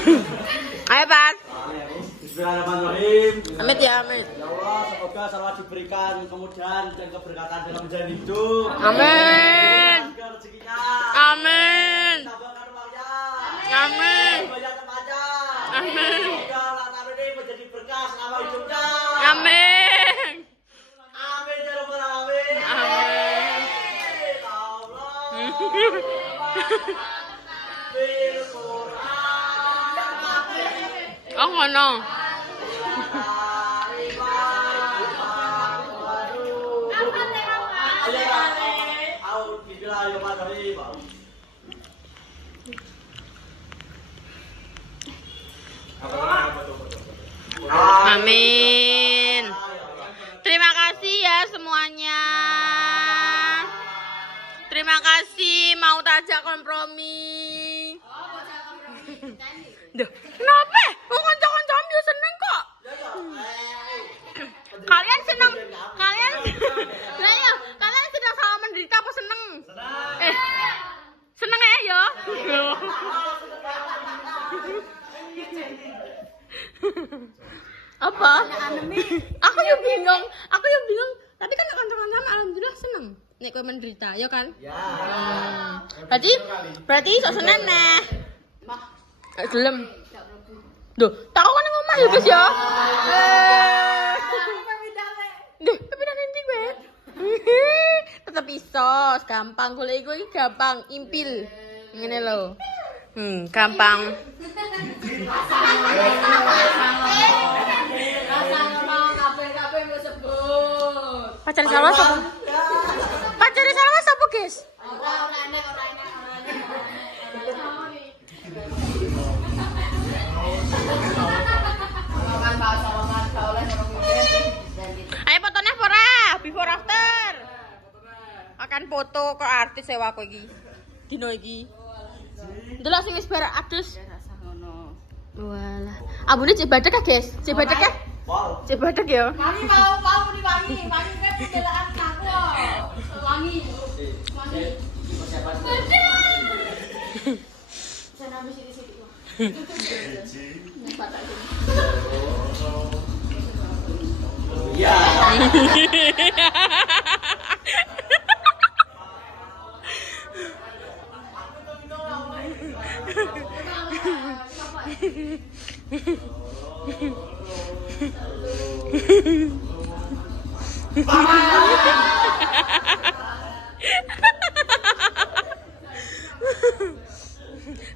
Ayo, Pak. Bismillahirrahmanirrahim. Amit ya, amit. Ya Allah, semoga selalu diberikan kemudahan dan keberkatan dalam menjalani hidup. Amin. Rezekinya. Amin. Tambahkan uangnya. Amin. Banyak temannya. Amin. Semoga latar ini menjadi berkah selama hidupnya. Amin. Amin ya Rabbal alamin. Amin. Ya Allah. Oh, ngono. Amin. Terima kasih ya semuanya. Terima kasih mau tajak kompromi. Duh, kenapa? Mau kanca-kancam dia seneng kok. Kalian seneng? Kalian? Lah ya, kalian sedang sama menderita apa seneng? Seneng ya? Apa? Aku yang bingung. Tapi kan kanca-kancam alhamdulillah seneng. Nek kowe menderita, ya kan? Ya. Berarti sok seneng neh. Gelem. Duh, tak kok nang omah ya, Guys ya. Duh, tapi nang ndi kowe? Tetep iso, gampang golek iku iki gampang, impil. Ngene lho. Gampang. Pacar Salwa sapa? Pacar Salwa sapa, Guys? Ora enek. Ayo fotone ora? Before after. Akan foto kok artis sewa aku iki. Dino iki. Ndelok sing wis barek adus. Walah. Ambune cek badek ah, Guys. Cek badek ah. Cek badek ya. Wangi mau muni wangi kan delaan aku. Wangi. Sana wis sithik-sithik. Ya.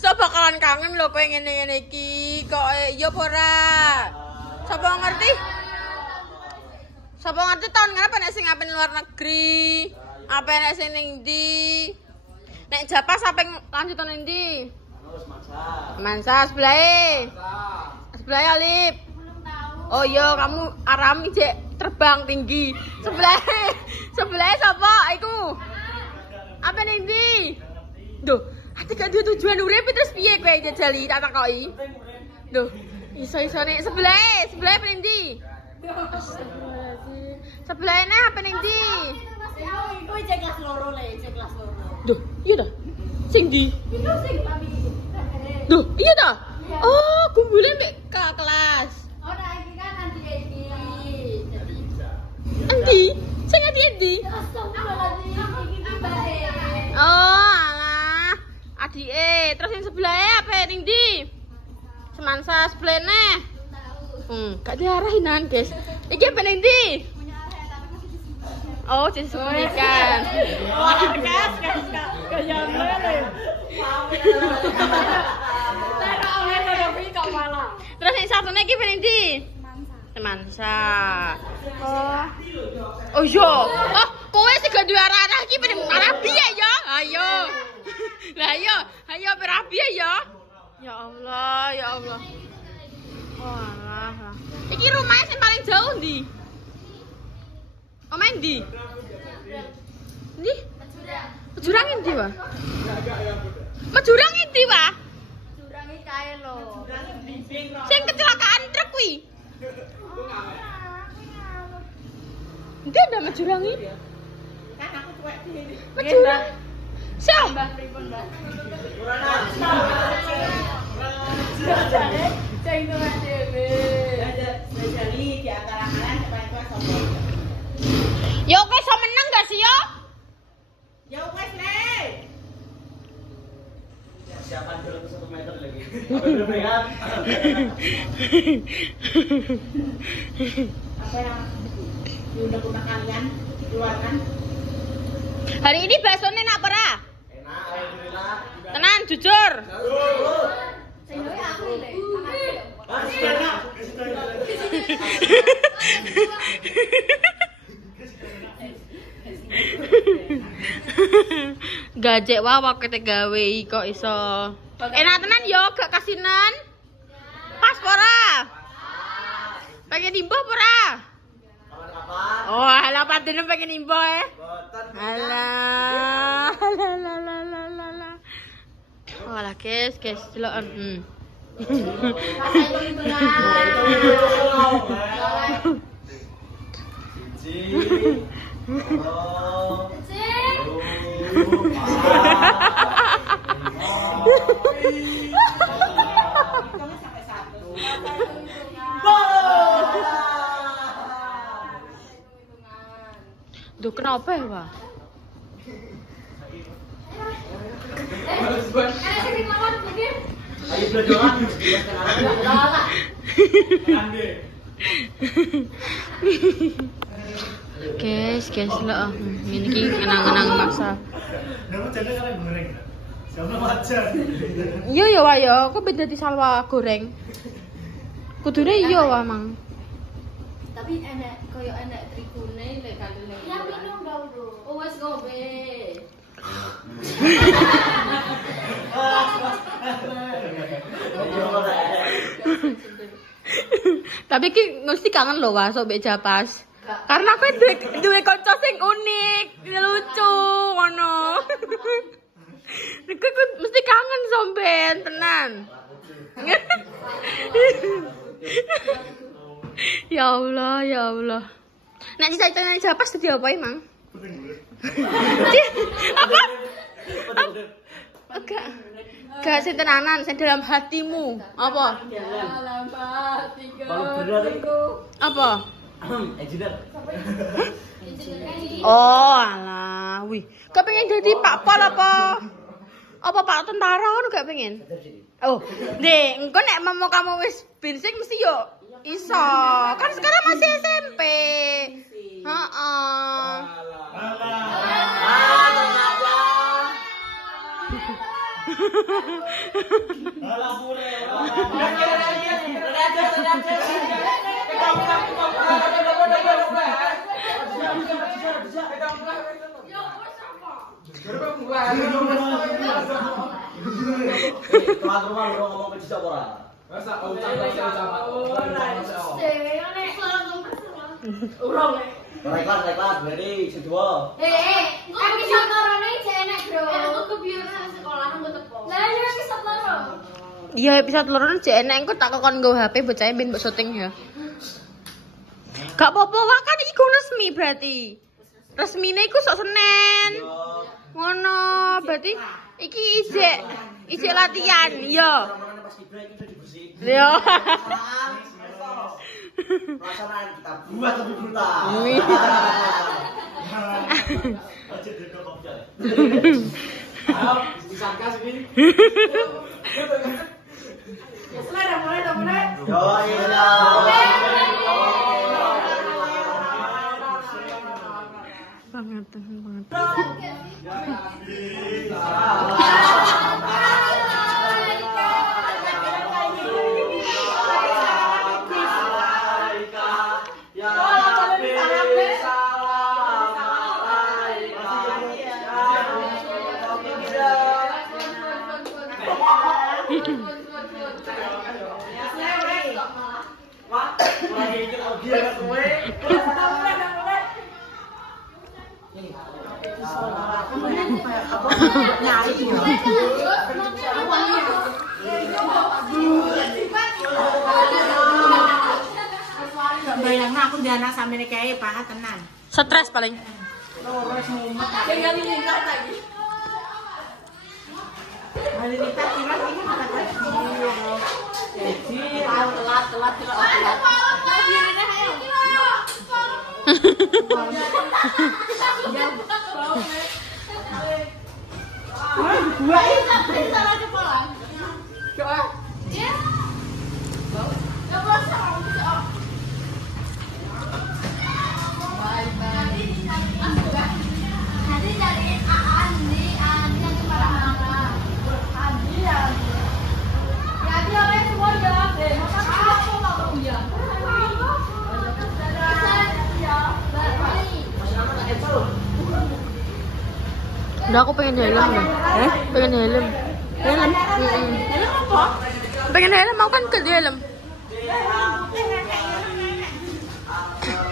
So bakalan kangen lho kowe ngene-ngene iki. Kok ya apa ora? Sapa ngerti? Sapa ngerti tahun ngarep nek sing ngapain luar negeri? Apa nek sing ning ndi? Nek Japa sampe lanjutan ning ndi? Mansa sebelahe. Sebelahe Alip. Oh iya, kamu Arami Cek terbang tinggi. Sebelahe sapa iku? Apa ning ndi? Duh, ati gak duwe tujuan urip terus piye kowe jajali tak takoki? Duh, iso-isone sebelahe apa ning ndi? Sebelahnya apa ning ndi? Iku cek kelas loro le, cek kelas loro. Duh, iya dah. Sing ndi? Itu sing kami. Duh, iya dah. Oh, kumpulnya mbek kakak kelas. Ora iki kan nanti iki. Jadi Endi? Sing endi? Oh, alah. Adike, terus yang sebelahnya apa ning ndi? Semansa sebelahnya. Gak diarahinan, Guys. Iki apa ning ndi? Oh, disembunyikan. gas. Kayak mele. Terus yang satunya iki apa ning ndi? Semansa. Oh iya. Oh, kowe sing gak duwe arah-arah iki ben Arabi ya? Ayo. Lah ayo berabi ya. Ya Allah. Walah. Iki rumahnya sing paling jauh ndi? Omah ndi? Ndi? Jurang endi, Wah? Jurang endi, Wah? Jurange kae lho. Sing kecelakaan truk kuwi. Ndi ada majurangi? Kan aku cuek dhewe. Majurang. Siapa? Mbah pripun, Mbah? Cengkeman dhewe. Jadi di antara kalian siapa yang tua sopo? Yo kowe iso menang gak sih yo? Ya wes le. Siapa jalan 1 meter lagi? Berbrekan. Apa yang diundang undang kalian keluarkan? Hari ini baksonya enak ora? Enak, alhamdulillah. Tenan jujur. Sing duwe aku le. Gajek wae kete gawe kok iso. Enak tenan yo gak kasinan. Pas ora? Pengen imbuh ora? Kapan-kapan. Oh, alah padene pengen imbuh Boten. Alah. Alah. Oh, alah guys, deloken. Masa hitung-hitungan. Siji. Loro. Hitungnya sampai 1. Duh, kenapa ya, Pak? Ayo belajar. Guys, lo ini ki kenang-kenang masa. Nama channel kalian goreng. Sama wajar. Iya ya, Wak ya, kok beda di salwa goreng. Kudune iya wae, Mang. Tapi enak koyo enak trikune lek kandune. Ya minum dong, Bro. Oh wes ngombe. Tapi ki mesti kangen lho Wak sok mbek Japas. Karena aku duwe kanca sing unik, lucu ngono. Aku mesti kangen sampean tenan. Ya Allah, ya Allah. Nek cita-citane Japas dadi apa emang? Apa? Enggak. Enggak sing tenanan, sing dalam hatimu. Apa? Dalam hatiku. Apa? Engineer. Oh, alah, wih. Kau pengen jadi Pak Pol apa? Apa Pak Tentara ngono gak pengen? Oh, Dek, engko nek mau kamu wis bensing mesti yo iso. Kan sekarang masih SMP. Heeh. Teman-teman ngomong ke jejak ora? Reklas, beri sedua. Aku bisa korone jenek, Bro. Aku kebiasaan sekolah aku tepo. Lah ya bisa loro. Iya, episode loro jek enek engko tak kokon nggo HP bocahe ben mbok syuting ya. Gak apa-apa Wak, kan iku resmi berarti. Resmine iku sok Senin. Ngono, berarti iki ijek latihan, iya. Pas kibra iki udah dibersihin. Iya. Pelaksanaan kita buat lebih brutal. Aja dek kok jalan. Ayo, disangkas ini. Ya mulai. Yo, iya. Banget. Bayang aku di anak sampe kayak pahat tenan. Stres paling. Tinggal ini lagi. Hari ini tak kira ini kata Telat Udah aku pengen helm dah. Pengen helm. Helm apa? Pengen helm, mau kan ke helm.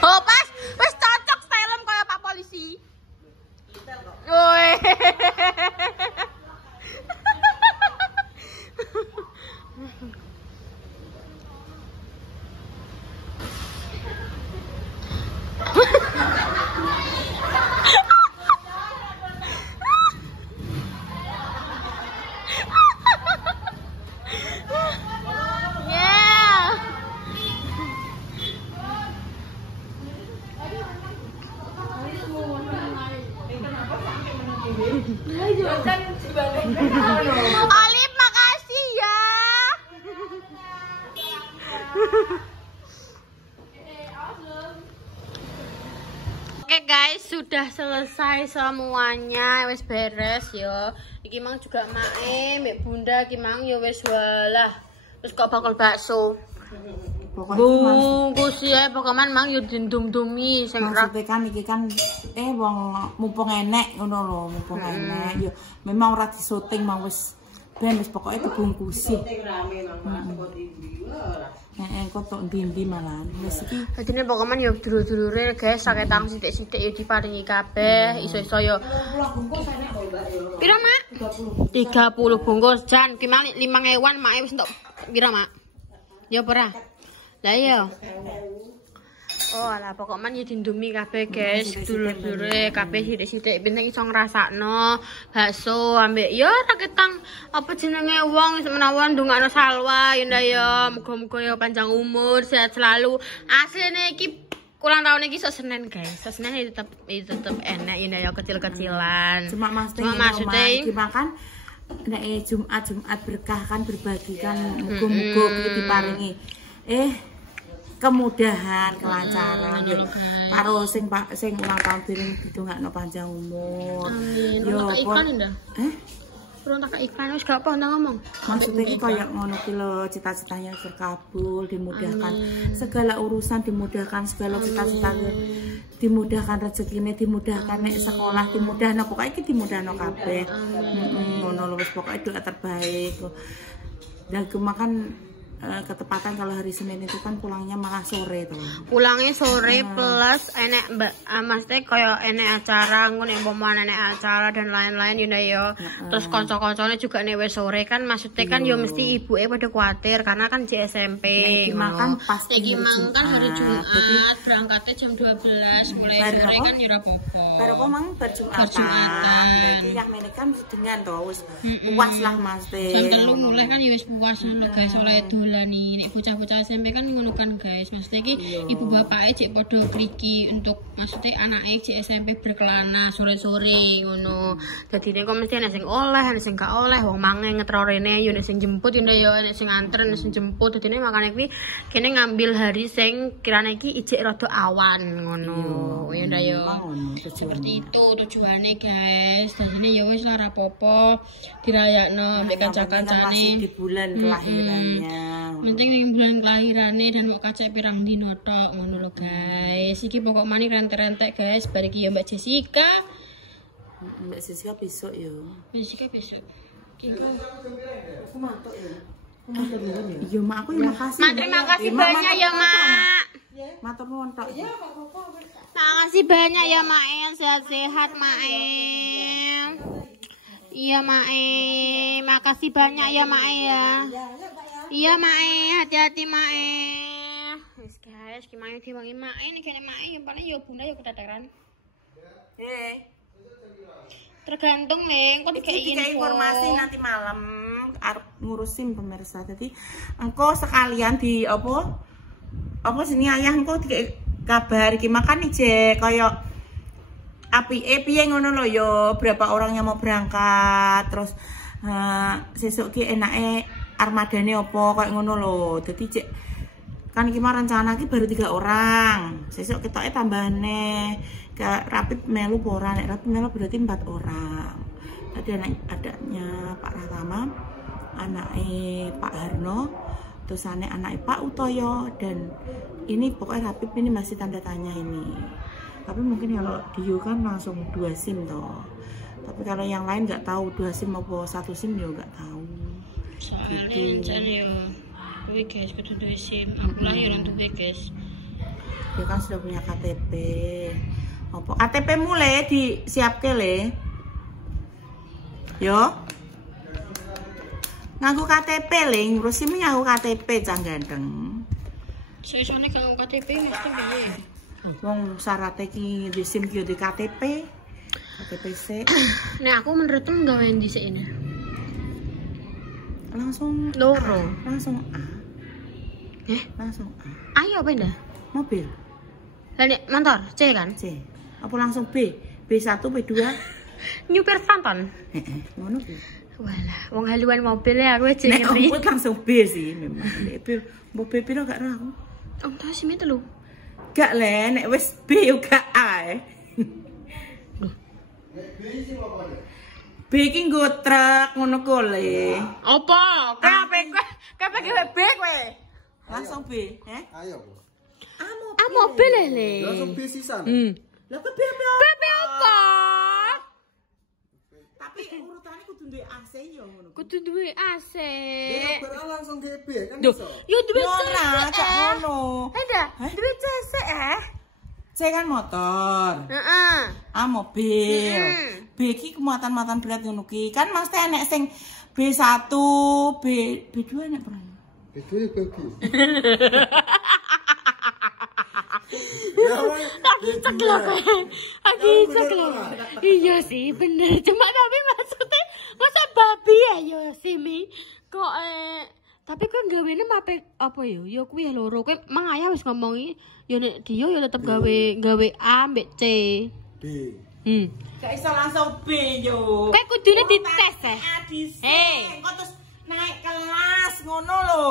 Oh pas, wes cocok helm kayak Pak Polisi. Woi. Olip, makasih ya. Oke guys, sudah selesai semuanya, wes beres yo. Iki mang juga mae, mbek Bunda iki mang yo wes walah. Terus kok bakal bakso. Bungkus ya, pokoknya mang yo dindum-dumi sing maksudnya kan iki kan wong mumpung enek ngono lho, mumpung enek yo memang ora disuting mang wis ben wis pokoke dibungkusi. Kok tok ndi-ndi malah wis iki. Dadine pokoknya yo dulur-dulure guys, saketang sithik-sithik yo diparingi kabeh, iso-iso yo. Piro, Mak? 30 bungkus jan, ki mang 5.000 mak wis entuk piro, Mak? Yo ora. Lah iya. Oh alah pokoknya ya dindumi kabeh guys, dulur-dulure kabeh sithik-sithik penting iso ngrasakno bakso ambek ya ra ketang apa jenenge wong menawa ndongakno salwa ya ndak ya muga-muga ya panjang umur, sehat selalu. Asline iki ulang tahun iki sok Senin guys. Sok Senin tetep enak ya ndak ya kecil-kecilan. Cuma maksudnya dimakan nek Jumat berkah kan berbagi kan muga-muga iki diparingi kemudahan, kelancaran. Karo sing ulang tahun piring didongakno panjang umur. Amin. Yo iklan ndak? Perlu tak iklan wis gak apa ndak ngomong. Maksudnya iki koyo ngono ki lho, cita-citanya terkabul, dimudahkan segala urusan, dimudahkan segala cita-citanya, dimudahkan rezekine, dimudahkan nek sekolah, dimudahno pokoke iki dimudahno kabeh. Ngono lho wis pokoke doa terbaik. Dan kemakan ketepatan kalau hari Senin itu kan pulangnya malah sore tuh. Pulangnya sore plus enek maksudnya kayak enek acara, enek pomoan enek acara dan lain-lain ya. Terus konco-koncone juga nek wis sore kan maksudnya kan yo mesti ibuke pada kuatir karena kan di SMP. Makan pasti iki kan hari Jumat, berangkatnya jam 12, mulai sore kan yo ora apa-apa. Baru kok mang berjumatan. Berarti yang ini kan dengan to wis puas lah Mas teh. Jam 3 mulai kan yo wis puas lho guys oleh nih nek bocah-bocah SMP kan ngono kan guys. Maksudnya iki ibu bapake cek padha kriki untuk maksudnya anake cek SMP berkelana sore-sore ngono. Dadine kok mesti ana sing oleh, ana sing gak oleh. Wong mange ngetro rene yo nek sing jemput yo nek sing anter, nek sing jemput. Dadine makane kuwi kene ngambil hari sing kirane iki ijek rada awan ngono. Ya ndak yo. Seperti itu tujuane guys. Dadine yo wis ora apa-apa dirayakno ambek kanca-kancane di bulan kelahirannya. Penting ning bulan kelahirane dan mau kacek pirang dino tok ngono lho guys. Iki pokok mani rentek-rentek guys. Bar iki ya Mbak Jessica. Mbak Jessica besok ya. Mbak Jessica besok. Aku mantuk ya. Iya Mak, aku ya makasih. Mak terima kasih banyak ya Mak. Matur nuwun tok. Iya, makasih banyak ya Mak. Sehat-sehat Mak. Iya Mak. Makasih banyak ya Mak ya. Iya Mae, hati-hati Mae. Wis guys, gimana diwangi Mae nek kene Mae yang paling yo Bunda yo kedaderan. Tergantung, Leng. Kok Iki informasi nanti malam arep ngurusin pemirsa. Jadi engko sekalian di apa sini ayah engko dikek kabar iki makan ije kaya apike piye ngono lho ya, berapa orang yang mau berangkat, terus sesuk ki enake armadane apa kayak ngono lho. Dadi cek kan iki rencana ki baru 3 orang. Sesuk ketoke tambahane ke Rapid melu ora, nek Rapid melu berarti 4 orang. Tadi adanya Pak Ratama, anaknya Pak Harno, terus anaknya Pak Utoyo, dan ini pokoknya Rapid ini masih tanda tanya ini. Tapi mungkin kalau Dio kan langsung 2 SIM toh. Tapi kalau yang lain nggak tahu 2 SIM apa 1 SIM ya nggak tahu. Soalnya gitu. jadi yo, kuwi guys kudu 2 SIM. Aku lahir untuk guys. Dia kan sudah punya KTP. Apa KTP mulai disiapke le? Yo. Nganggo KTP le, ngurus SIM nganggo KTP cang ganteng. Soalnya kalau KTP mesti piye? Wong syaratnya ki di SIM ki di KTP. KTP C. Nah, aku menurutku nggawe dhisik ini. Langsung Loro. Langsung A. Langsung A. Ayo apa ndak? Mobil Lah nek motor C kan? C. Apa langsung B? B1, B2? Nyupir Fanton. Ngono ki. Walah, wong haluan mobil ya aku aja Nek ngeri. omput langsung B sih memang. Nek B, mbok B piro gak roh aku. Om tahu sih itu lho. Gak le, nek wis B yo gak A. B iki nggo truk ngono ku le. Apa? Kape gawe B kowe? Langsung B, Ayo. Ah mobil le. Langsung bis sisan. Lah kok B apa? B apa? Tapi urutane kudu duwe AC yo ngono. Kudu duwe AC. Langsung GB kan Duh, iso. yo duwe Ora, C. gak ngono. Ada, duwe CC C kan motor. Heeh. A mobil. B ki muatan-muatan berat ngono ki. Kan mesti enek sing B1, B2 enek berapa? Itu bagi. Cek lah kowe. Aku cek lah. Iya sih, bener. Cuma tapi maksudnya masa babi ya yo Simi. Kok tapi kan gawene mape apa yo? Yo kuwi loro. Kowe mang ayah wis ngomongi yo nek dia yo tetep gawe A mbek C. B. Gak iso langsung B yo. Kowe kudune dites Hei, kok terus naik kelas ngono lho.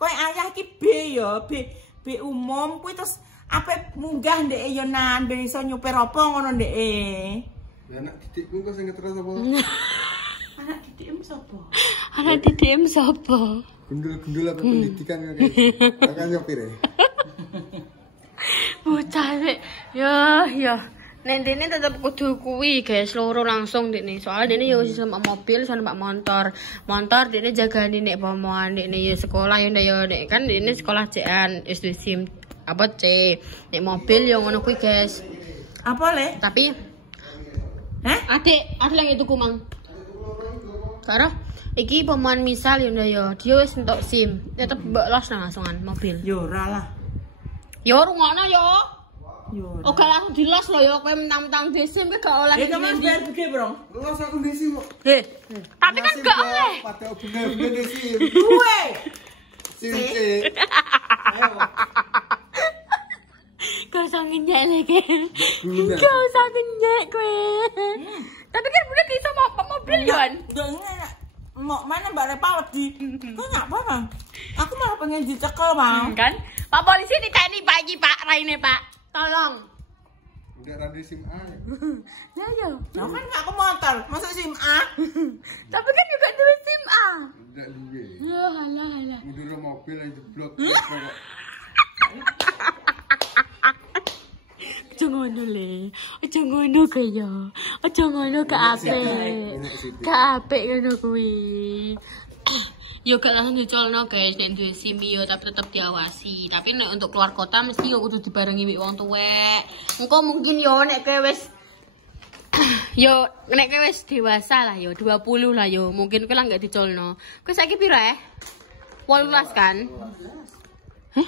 Kowe ayah ki B yo, B umum kuwi terus ape munggah ndek yo nan ben iso nyupir apa ngono ndek. Anak didikku kok sing ngetres apa? Anak didikmu sapa? Anak didikmu sapa? Gundul-gundul apa pendidikan kok guys. Akan nyopir ya. Bocah rek. Yo. Nek dene tetep kudu kuwi guys, loro langsung dene. Soal dene yo wis numpak mobil, iso numpak motor. Motor dene jagani nek pomoan dene yo sekolah yo nek kan dene sekolah C-an wis duwe SIM apa C. Nek mobil yo ngono kuwi guys. Apa le? Tapi Adik yang itu kumang. Karena iki pomoan misal yo dia wis entuk SIM, tetep los langsungan mobil. Yo ora lah. Yo rungokno yo. Yo. Oh gak langsung dilos lho ya, kowe mentang-mentang desim kowe gak oleh. Kamu bayar gede, Bro. Los aku desi kok. Tapi kan gak oleh. Pada bener-bener desi. Duwe. Sim C. Ayo. Gak usah ngenyek lagi. Gak usah ngenyek kowe. Tapi kan udah bisa mobil Yon. Gak enak. Mau mana Mbak Repa wedi. Kok enggak apa-apa. Aku malah pengen dicekel, Bang. Kan? Pak polisi diteni Pak iki, Pak. Raine, Pak. Tolong. Udah rada SIM A. Ya yo. Nah kan aku motor, masa SIM A? Tapi kan juga duwe SIM A. Udah duwe. Ya halah. Mundur mobil aja jeblok. Aja ngono le. Aja ngono kaya. Aja ngono gak apik. Gak apik ngono kuwi. Yo gak langsung dicolno guys, nek duwe SIM yo tapi tetep diawasi. Tapi nek untuk keluar kota mesti yo kudu dibarengi mbek wong tuwek. Engko mungkin yo nek kowe wis yo nek kowe wis dewasa lah yo 20 lah yo, mungkin kowe lah gak dicolno. Kowe saiki piro 18 kan? Heh?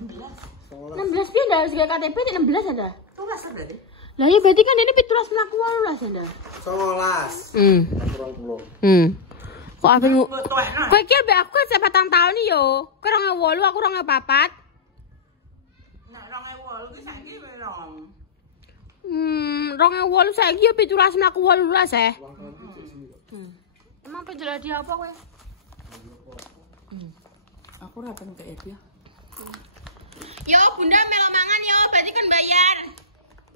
16 piye ndak harus KTP 16 ada? Tugas ada deh. Lah ya berarti kan ini 17 mlaku 18 ya, 11. Kok ape kowe iki ambek aku kan 7 tahun yo. Kowe 2008 aku 2004. Nek 2008 ki saiki berong. 2008 saiki yo 17 mlaku 18 ya. Emang penjelas dia apa kowe? Aku ora pengen kayak dia. Yo Bunda melo mangan yo, berarti kan bayar.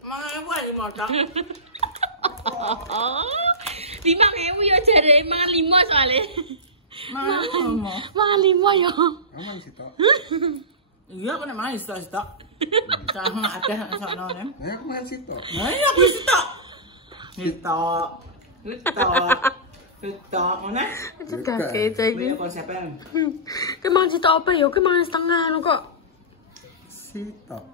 Mangan wae modal. 5.000 yo jare mangan 5 soalnya. Mangan 5 yo. Aman sih tok. Iya aku nek mangan stok. Jangan ada sono nem. Ya aku makan sih tok. Nah iya aku stok. Stok mana? Cegah kece iki. Ini konsepnya. Ki mangan sitok apa yo? Ki mangan setengah lho kok. Si tok.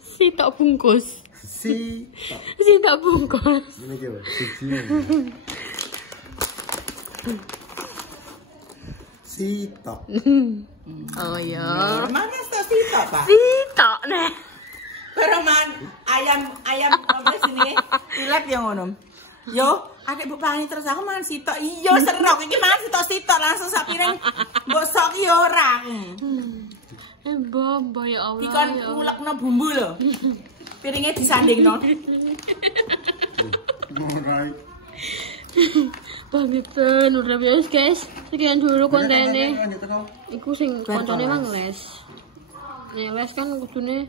Sitok bungkus. Si tok. Sitok bungkus. Ini ki siji. Si tok. Oh iya. Mana stok Pak? Sitok nih. Pero man ayam apa sini? Ilat yang ngono. Yo, adek mbok pani terus aku mangan sitok. Iya serok iki mangan sitok langsung sak piring. Mbok sok ki ora. Bombo ya Allah. Dikon ngulekno bumbu lho. Piringnya disandingno. Ora. Bangetan udah biasa guys. Sekian dulu kontennya. Iku sing koncone mang les. Les kan kudune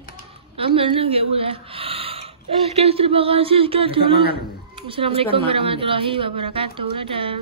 aman nggak boleh. Guys terima kasih sekian dulu. Assalamualaikum warahmatullahi wabarakatuh. Dadah.